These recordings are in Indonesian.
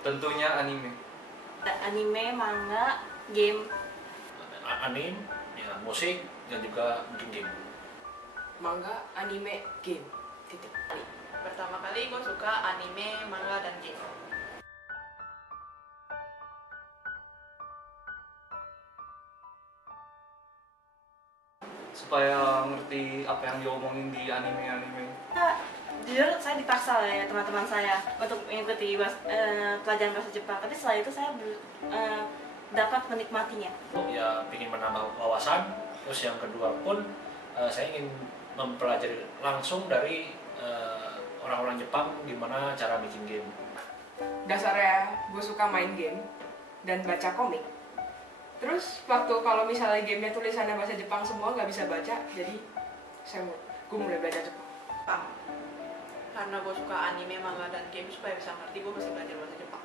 Tentunya anime. Anime, manga, game. Anime, ya musik, dan juga mungkin game. Manga, anime, game. Titik. Pertama kali gue suka anime, manga, dan game. Supaya ngerti apa yang diomongin di anime-anime. Jujur saya dipaksa ya teman-teman saya untuk mengikuti pelajaran bahasa Jepang, tapi setelah itu saya dapat menikmatinya. Ya ingin menambah wawasan, terus yang kedua pun saya ingin mempelajari langsung dari orang-orang Jepang gimana cara bikin game. Dasarnya gue suka main game dan baca komik. Terus waktu kalau misalnya gamenya tulisannya bahasa Jepang semua nggak bisa baca, jadi gue mulai belajar Jepang. Karena gue suka anime, manga, dan game, supaya bisa ngerti gue mesti belajar bahasa Jepang.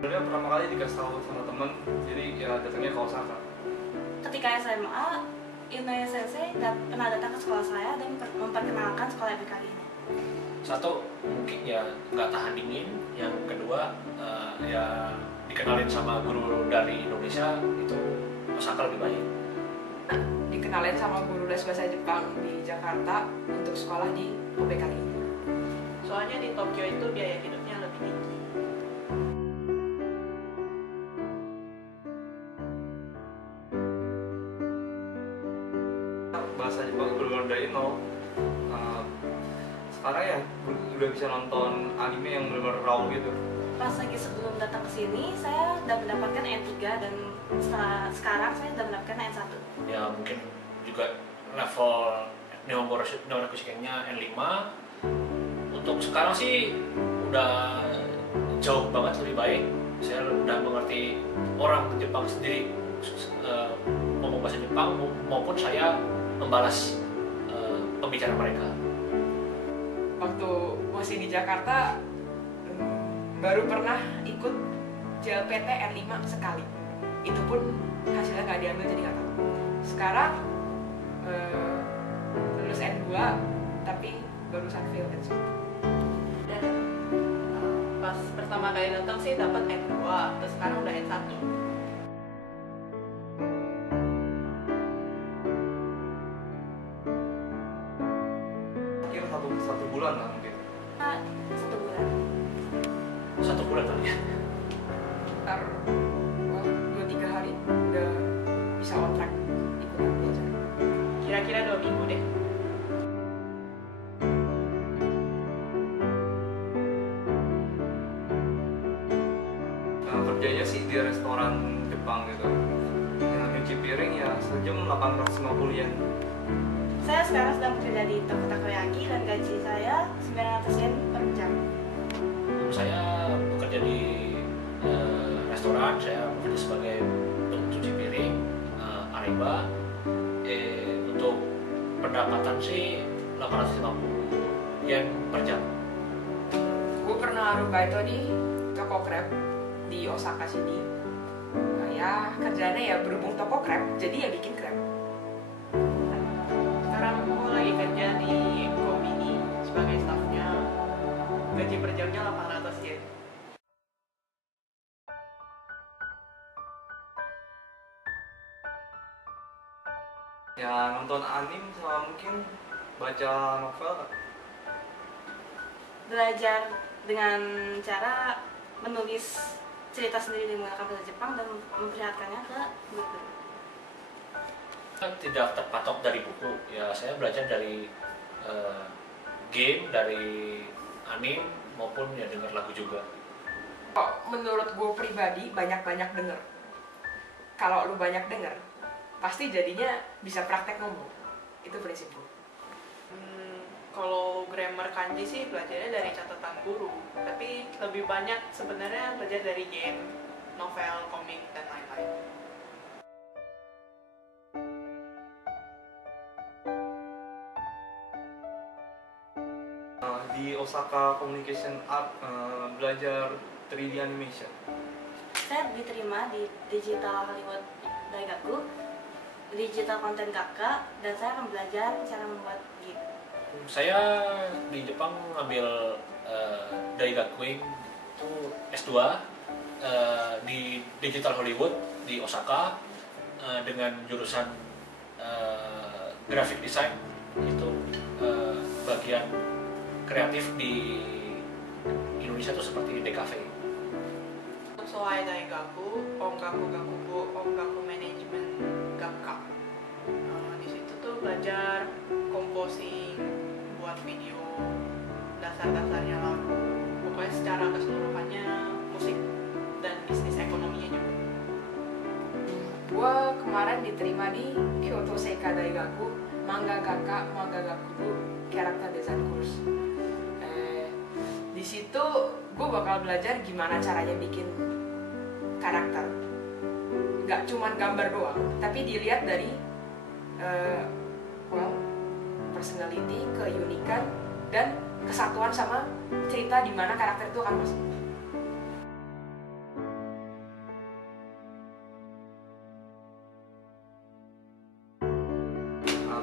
Sebenarnya pertama kali dikasih tahu sama temen, jadi ya datangnya ke Osaka. Ketika SMA, Inoue Sensei pernah datang ke sekolah saya dan memperkenalkan sekolah EBK ini. Satu, mungkin ya nggak tahan dingin. Yang kedua, ya dikenalin sama guru dari Indonesia, itu Osaka lebih baik. Dikenalin sama guru les bahasa Jepang di Jakarta untuk sekolah di OBK ini. Soalnya di Tokyo itu biaya hidupnya lebih tinggi. Bahasa Jepang benar-benar dari nol. Sekarang ya udah bisa nonton anime yang benar-benar raw gitu. Pas lagi sebelum datang ke sini, saya sudah mendapatkan N3 dan sekarang saya sudah mendapatkan N1. Ya mungkin juga level Nihongo Shikkennya N5. Untuk sekarang sih udah jauh banget lebih baik. Saya udah mengerti orang Jepang sendiri ngomong bahasa Jepang maupun saya membalas pembicaraan mereka. Waktu masih di Jakarta baru pernah ikut JLPT N5 sekali. Itu pun hasilnya nggak diambil, jadi nggak tahu. Sekarang lulus N2 tapi barusan fail N1. Dan pas pertama kali datang sih dapat N2, terus sekarang udah N1. Kira satu bulan lah mungkin. 1 bulan. 1 bulan kali ya. Ntar 2-3 hari udah bisa on track ikut belajar. Kira-kira 2 minggu deh. Kerjanya sih di restoran Jepang gitu. Yang nyuci piring ya sejam 850 yen. Saya sekarang sedang bekerja di toko takoyaki dan gaji saya 900 yen per jam. Saya bekerja di restoran, saya bekerja sebagai pencuci piring, Ariba. Untuk pendapatan sih 850 yen per jam. Gue pernah arubaito di toko crab di Osaka sini. Nah, ya kerjanya ya berhubung toko crab, jadi ya bikin crab. Sekarang gue lagi kerja di Komini sebagai staffnya. Gaji per jamnya 800 yen. Ya nonton anime sama mungkin baca novel kan. Belajar dengan cara menulis cerita sendiri menggunakan bahasa Jepang dan memperlihatkannya ke guru. Tidak terpatok dari buku, ya saya belajar dari game, dari anime maupun ya dengar lagu juga. Menurut gue pribadi banyak-banyak denger. Kalau lu banyak denger, pasti jadinya bisa praktek ngomong. Itu prinsip gue. Kalau grammar kanji sih belajarnya dari catatan guru, tapi lebih banyak sebenarnya belajar dari game, novel, komik, dan lain-lain. Di Osaka Communication Art belajar 3D animation. Saya diterima di Digital Hollywood Daigaku digital content kakak, dan saya akan belajar cara membuat game. Saya di Jepang ngambil Daigakuin itu S2 di Digital Hollywood di Osaka dengan jurusan graphic design, itu bagian kreatif di Indonesia tuh seperti DKV. Soai Daigaku, Ongaku Gakubu, Ongaku Management Gakka. Di situ tuh belajar composing, buat video, dasar-dasarnya lagu. Pokoknya secara keseluruhannya musik dan bisnis ekonominya juga. Gue kemarin diterima di Kyoto Seika Daigaku Manga Gakubu Character Design Course. Di situ gue bakal belajar gimana caranya bikin karakter. Gak cuman gambar doang, tapi dilihat dari personality, keunikan, dan kesatuan sama cerita di mana karakter itu akan masuk.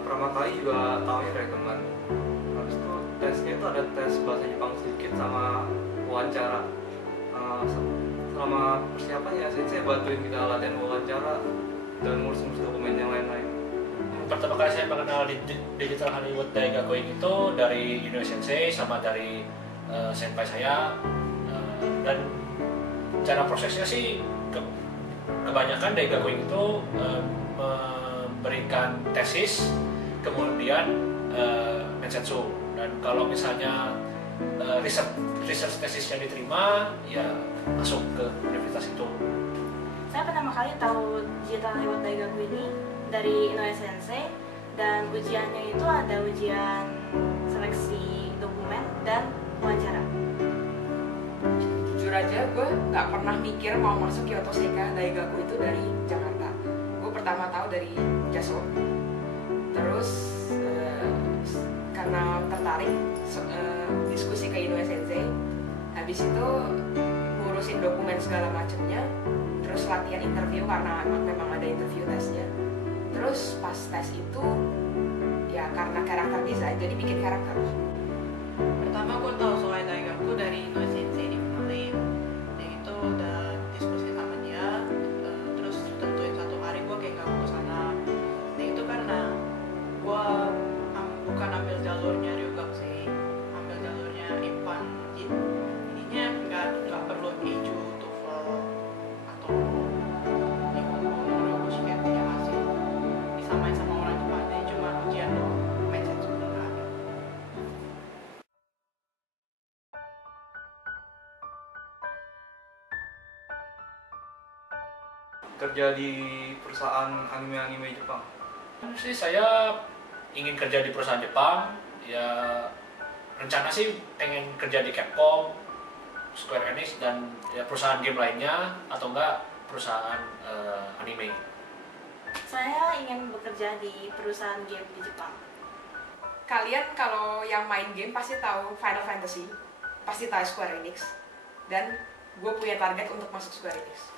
Pertama kali juga tahunya dari teman. Habis itu tesnya itu ada tes bahasa Jepang sedikit sama wawancara. Selama persiapannya saya bantuin kita latihan wawancara dan ngurus-ngurus dokumen yang lain-lain. Pertama kali saya mengenal di Digital Hollywood Daigakuin itu dari Inoue Sensei sama dari senpai saya, dan cara prosesnya sih kebanyakan Daigakuin itu memberikan tesis, kemudian mensetsu, dan kalau misalnya research tesis yang diterima ya masuk ke universitas itu. Saya pertama kali tahu Digital Hollywood Daigaku ini dari Inoue Sensei, dan ujiannya itu ada ujian seleksi dokumen dan wawancara. Jujur aja gue nggak pernah mikir mau masuk Kyoto Seika Daigaku itu dari Jakarta. Gue pertama tahu dari Jaso. Terus karena tertarik diskusi ke Inoue Sensei, habis itu ngurusin dokumen segala macamnya, terus latihan interview karena memang ada interview tesnya. Terus pas tes itu ya karena karakter design jadi bikin karakter. Pertama gue tahu Soai Daigaku dari Inoue Sensei dikenalin. Yang itu udah diskusi sama dia, terus tentuin satu hari gue kayak gak mau kesana. Nah itu karena gue bukan ambil jalurnya Ryugak sih, ambil jalurnya Ipan. Jadinya nggak perlu Eiju, TOEFL atau Nihongo Rogoshi kayak punya hasil. Disamain sama orang Jepang, jadi cuma ujian doang, mindset juga nggak ada. Kerja di perusahaan anime-anime Jepang. Sih saya ingin kerja di perusahaan Jepang, ya rencana sih pengen kerja di Capcom, Square Enix, dan ya perusahaan game lainnya atau enggak perusahaan anime. Saya ingin bekerja di perusahaan game di Jepang. Kalian kalau yang main game pasti tahu Final Fantasy, pasti tahu Square Enix, dan gue punya target untuk masuk Square Enix.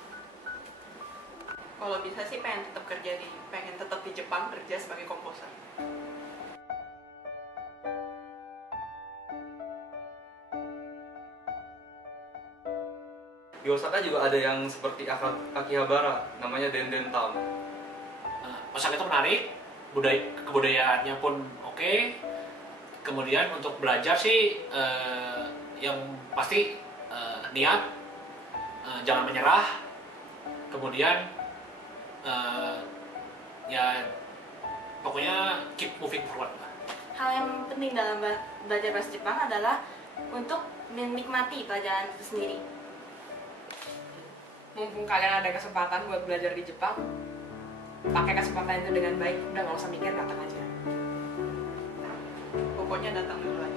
Kalau bisa sih pengen tetap di Jepang kerja sebagai komposer. Di Osaka juga ada yang seperti Akihabara, namanya Denden Town. Osaka itu menarik, kebudayaannya pun oke. Kemudian untuk belajar sih yang pasti niat, jangan menyerah. Kemudian ya pokoknya keep moving forward. Hal yang penting dalam belajar bahasa Jepang adalah untuk menikmati pelajaran itu sendiri. Mumpung kalian ada kesempatan buat belajar di Jepang, pakai kesempatan itu dengan baik, udah nggak usah mikir, datang aja. Pokoknya datang dulu aja.